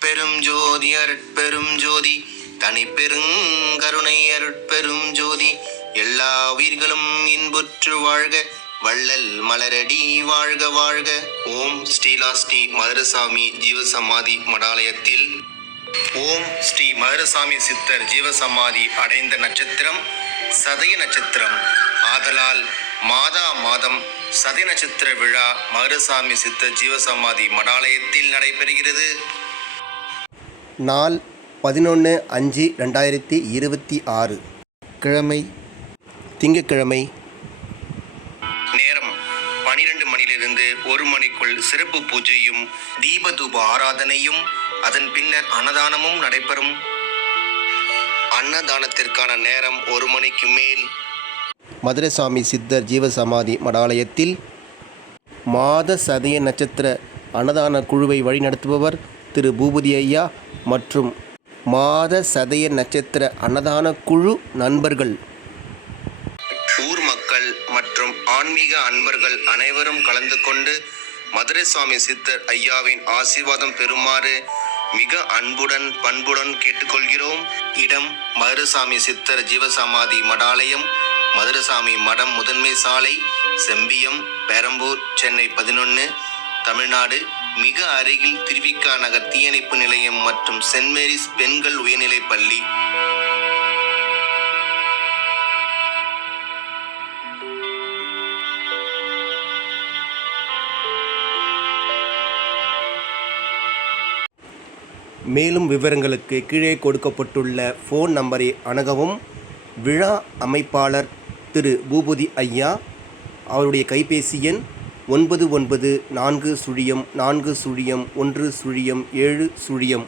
அருட்பெரும் ஜோதி அருட்பெரும் ஜோதி தனி பெருங்கருணை அருட்பெரும் ஜோதி எல்லா உயிர்களும் இன்புற்று வாழ்க வள்ளல் மலரடி வாழ்க வாழ்க. ஓம் ஸ்ரீ மதுரசாமி ஜீவசமாதி மடாலயத்தில் ஓம் ஸ்ரீ மதுரசாமி சித்தர் ஜீவசமாதி அடைந்த நட்சத்திரம் சதய நட்சத்திரம் ஆதலால் மாதா மாதம் சதய நட்சத்திர விழா மதுரசாமி சித்தர் ஜீவசமாதி மடாலயத்தில் நடைபெறுகிறது. நாள் 11/5/2026 கிழமை திங்கட்கிழமை. நேரம் 12 மணியிலிருந்து 1 மணிக்குள் சிறப்பு பூஜையும் தீபதூப ஆராதனையும் அதன் பின்னர் அன்னதானமும் நடைபெறும். அன்னதானத்திற்கான நேரம் 1 மணிக்கு மேல். மதுரசாமி சித்தர் ஜீவசமாதி மடாலயத்தில் மாத சதய நட்சத்திர அன்னதான குழுவை வழிநடத்துபவர் திரு பூபதி ஐயா மற்றும் மாத சதய நட்சத்திர அன்னதான குழு நண்பர்கள், ஊர் மக்கள் மற்றும் ஆன்மீக அன்பர்கள் அனைவரும் கலந்து கொண்டு மதுரசாமி சித்தர் ஐயாவின் ஆசீர்வாதம் பெறுமாறு மிக அன்புடன் பண்புடன் கேட்டுக்கொள்கிறோம். இடம் மதுரசாமி சித்தர் ஜீவசமாதி மடாலயம், மதுரசாமி மடம் முதன்மை சாலை, செம்பியம், பெரம்பூர், சென்னை 11, தமிழ்நாடு. மிக அருகில் திருவிக்கா நகர் தீயணைப்பு நிலையம் மற்றும் சென்ட் மேரிஸ் பெண்கள் உயர்நிலைப் பள்ளி. மேலும் விவரங்களுக்கு கீழே கொடுக்கப்பட்டுள்ள ஃபோன் நம்பரை அணுகவும். விழா அமைப்பாளர் திரு பூபதி ஐயா. அவருடைய கைபேசி எண் 9940401070.